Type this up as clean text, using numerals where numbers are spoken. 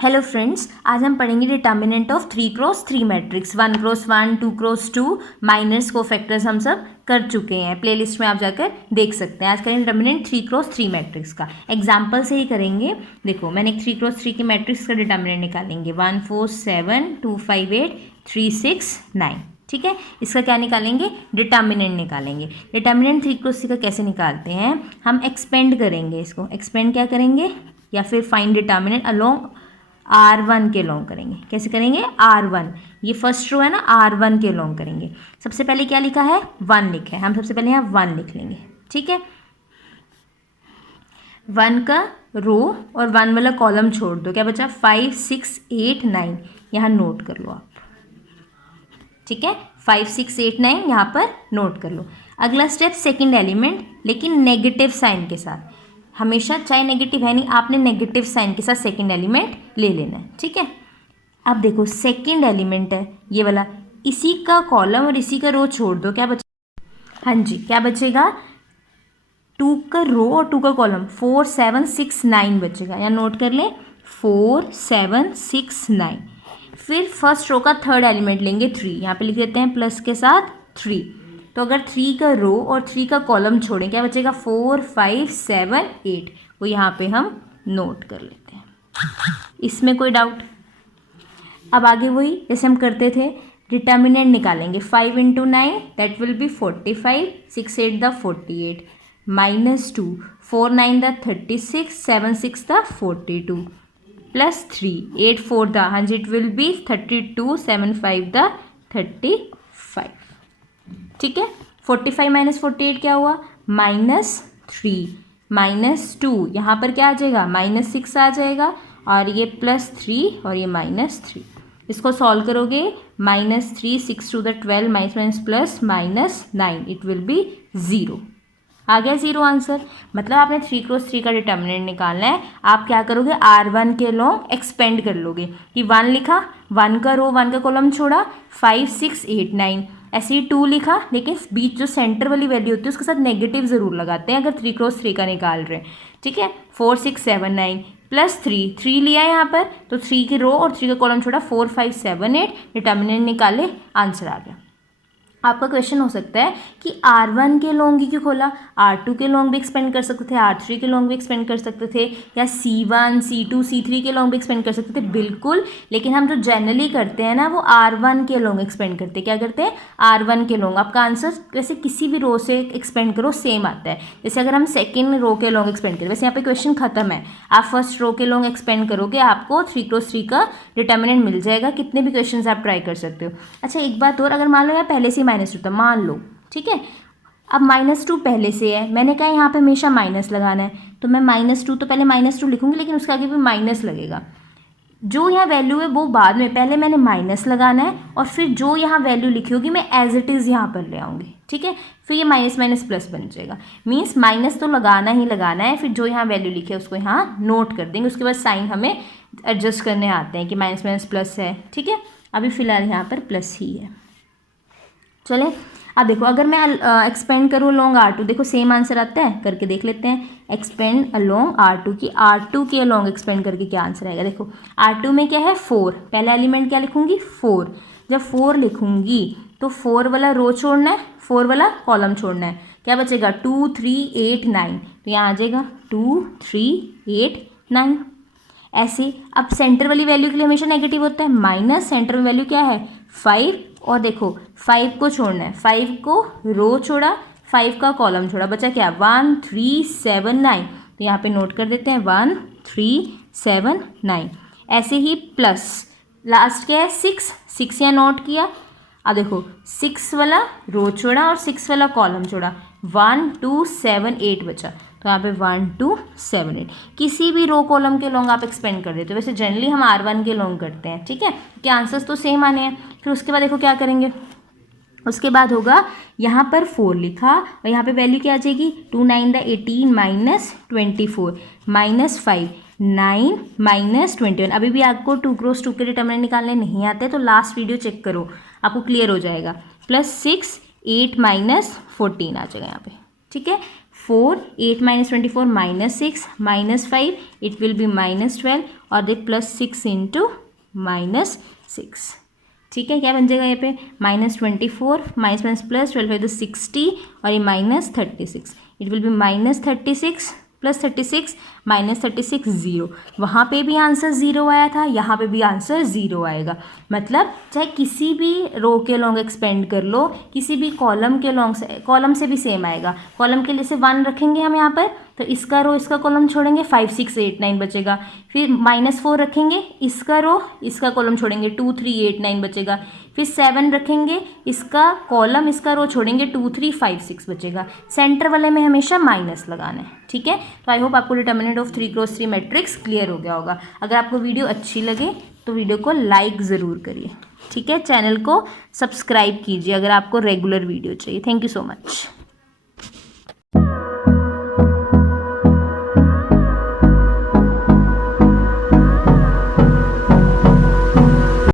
Hello friends, आज हम पढ़ेंगे determinant of 3x3 matrix. 1x1, 2x2 minus को फैक्टर्स हम सब कर चुके हैं। प्लेलिस्ट में आप जाकर देख सकते हैं। आज करेंगे डिटर्मिनेंट 3x3 मैट्रिक्स का। एग्जाम्पल से ही करेंगे। देखो, मैंने एक 3x3 के मैट्रिक्स का डिटर्मिनेंट निकालेंगे 1 4 7 2 5 8 3 6 9। ठीक है, इसका क्या निकालेंगे? डिटर्मिनेंट निकालेंगे। डिटर्मिनेंट 3x3 का कैसे निकालते हैं? हम एक्सपेंड करेंगे इसको। एक्सपेंड क्या करेंगे? या फिर फाइंड डिटर्मिनेंट अलोंग R1 के लॉन्ग करेंगे। कैसे करेंगे? R1, ये फर्स्ट रो है ना, R1 के लॉन्ग करेंगे। सबसे पहले क्या लिखा है? 1 लिखा है। हम सबसे पहले यहाँ 1 लिख लेंगे। ठीक है, 1 का रो और 1 वाला कॉलम छोड़ दो। क्या बचा? 5 6 8 9। यहाँ नोट कर लो आप। ठीक है, 5 6 8 9 यहाँ पर नोट कर लो। अगला स्टेप, सेकेंड एलिमेंट, लेकिन नेगेटिव साइन के साथ। हमेशा चाहे नेगेटिव है नहीं, आपने नेगेटिव साइन के साथ सेकंड एलिमेंट ले लेना है। ठीक है, अब देखो सेकंड एलिमेंट है ये वाला, इसी का कॉलम और इसी का रो छोड़ दो। क्या बचेगा? हाँ जी, क्या बचेगा? 2 का रो और 2 का कॉलम, 4 7 6 9 बचेगा। या नोट कर लें, 4 7 6 9। फिर फर्स्ट रो का थर्ड एलिमेंट लेंगे 3। यहाँ पे लिख देते हैं प्लस के साथ 3। तो अगर 3 का रो और 3 का कॉलम छोड़ें, क्या बचेगा? 4 5 7 8। वो यहाँ पे हम नोट कर लेते हैं। इसमें कोई डाउट? अब आगे वही जैसे हम करते थे, डिटर्मिनेंट निकालेंगे। 5 × 9 that will be 45, 6 8 the 48, -2 4 9 the 36, 7 6 the 42, +3 8 4 the, हाँ जी, इट विल बी 32, 7 5 द 35। ठीक है, 45 - 48 क्या हुआ? -3 -2, यहाँ पर क्या आ जाएगा? -6 आ जाएगा, और ये +3 और ये -3। इसको सॉल्व करोगे, -3 6 to the 12 -9, it will be 0। आ गया 0 आंसर। मतलब आपने 3x3 का डिटर्मिनेंट निकालना है। आप क्या करोगे? R1 के लॉन्ग एक्सपेंड कर लोगे कि 1 लिखा, 1 का रो 1 का कॉलम छोड़ा, 5 6 8 9। ऐसे ही 2 लिखा, लेकिन बीच जो सेंटर वाली वैल्यू होती है उसके साथ नेगेटिव ज़रूर लगाते हैं अगर 3x3 का निकाल रहे हैं। ठीक है, 4 6 7 9 +3 लिया यहाँ पर, तो 3 की रो और 3 का कॉलम छोड़ा, 4 5 7 8। डिटर्मिनेंट निकाले, आंसर आ गया। आपका क्वेश्चन हो सकता है कि R1 के लॉन्ग ही क्यों खोला? R2 के लॉन्ग भी एक्सपेंड कर सकते थे, R3 के लॉन्ग भी एक्सपेंड कर सकते थे, या C1 C2 C3 के लॉन्ग भी एक्सपेंड कर सकते थे। बिल्कुल, लेकिन हम जो जनरली करते हैं ना, वो R1 के लॉन्ग एक्सपेंड करते हैं। क्या करते हैं? R1 के लॉन्ग। आपका आंसर वैसे किसी भी रो से एक्सपेंड करो सेम आता है। जैसे अगर हम सेकेंड रो के लॉन्ग एक्सपेंड करें, वैसे यहाँ पे क्वेश्चन खत्म है। आप फर्स्ट रो के लॉन्ग एक्सपेंड करोगे, आपको 3x3 का डिटर्मिनेंट मिल जाएगा। कितने भी क्वेश्चन आप ट्राई कर सकते हो। अच्छा, एक बात और, अगर मान लो यार पहले से -2 था, मान लो, ठीक है, अब -2 पहले से है, मैंने कहा यहाँ पे हमेशा माइनस लगाना है, तो मैं -2 तो पहले -2 लिखूंगी, लेकिन उसके आगे भी माइनस लगेगा। जो यहाँ वैल्यू है वो बाद में, पहले मैंने माइनस लगाना है, और फिर जो यहाँ वैल्यू लिखी होगी मैं एज इट इज़ यहाँ पर ले आऊँगी। ठीक है, फिर ये माइनस प्लस बन जाएगा। मीन्स माइनस तो लगाना ही लगाना है, फिर जो यहाँ वैल्यू लिखी है उसको यहाँ नोट कर देंगे। उसके बाद साइन हमें एडजस्ट करने आते हैं कि माइनस प्लस है। ठीक है, अभी फ़िलहाल यहाँ पर प्लस ही है। चले, अब देखो, अगर मैं एक्सपेंड करूँ अलोंग R2, देखो सेम आंसर आता है, करके देख लेते हैं। एक्सपेंड अलोंग R2 की, R2 के अलोंग एक्सपेंड करके क्या आंसर आएगा? देखो, R2 में क्या है? 4। पहला एलिमेंट क्या लिखूंगी? 4। जब 4 लिखूंगी तो 4 वाला रो छोड़ना है, 4 वाला कॉलम छोड़ना है। क्या बचेगा? 2 3 8 9। तो यहाँ आ जाएगा 2 3 8 9। ऐसे अब सेंटर वाली वैल्यू के लिए हमेशा नेगेटिव होता है, माइनस सेंटर में वैल्यू क्या है? 5। और देखो 5 को छोड़ना है, 5 को रो छोड़ा, 5 का कॉलम छोड़ा, बचा क्या? 1 3 7 9। तो यहाँ पे नोट कर देते हैं 1 3 7 9। ऐसे ही प्लस लास्ट क्या है? 6 यहाँ नोट किया। अब देखो 6 वाला रो छोड़ा और 6 वाला कॉलम छोड़ा, 1 2 7 8 बचा। तो यहाँ पे 1 2 7 8। किसी भी रो कॉलम के लॉन्ग आप एक्सपेंड कर देते हो। वैसे जनरली हम R1 के लॉन्ग करते हैं। ठीक है, कि आंसर्स तो सेम आने हैं। फिर उसके बाद देखो क्या करेंगे, उसके बाद होगा यहाँ पर 4 लिखा, और यहाँ पे वैल्यू क्या आ जाएगी? 2 9 द 18 -24 -5 9 -21। अभी भी आपको 2x2 के डिटर्मिनेंट निकालने नहीं आते, तो लास्ट वीडियो चेक करो, आपको क्लियर हो जाएगा। +6 8 -14 आ जाएगा यहाँ पे। ठीक है, 4, 8 minus 24 minus 6 minus 5, it will be minus 12 और दे प्लस 6 इंटू माइनस 6। ठीक है, क्या बन जाएगा यहाँ पे -24 माइनस माइनस प्लस 12 है तो 60 और ये -36, it will be -36 plus 36 minus 36 0। वहाँ पे भी आंसर 0 आया था, यहाँ पे भी आंसर 0 आएगा। मतलब चाहे किसी भी रो के लॉन्ग एक्सपेंड कर लो, किसी भी कॉलम के लॉन्ग से, कॉलम से भी सेम आएगा। कॉलम के लिए से 1 रखेंगे हम यहाँ पर, तो इसका रो इसका कॉलम छोड़ेंगे 5 6 8 9 बचेगा। फिर -4 रखेंगे, इसका रो इसका कॉलम छोड़ेंगे 2 3 8 9 बचेगा। फिर 7 रखेंगे, इसका कॉलम इसका रो छोड़ेंगे 2 3 5 6 बचेगा। सेंटर वाले में हमेशा माइनस लगाना है। ठीक है, तो आई होप आपको determinant of 3x3 matrix clear हो गया होगा। अगर आपको वीडियो अच्छी लगे तो वीडियो को लाइक ज़रूर करिए। ठीक है, चैनल को सब्सक्राइब कीजिए अगर आपको रेगुलर वीडियो चाहिए। Thank you so much.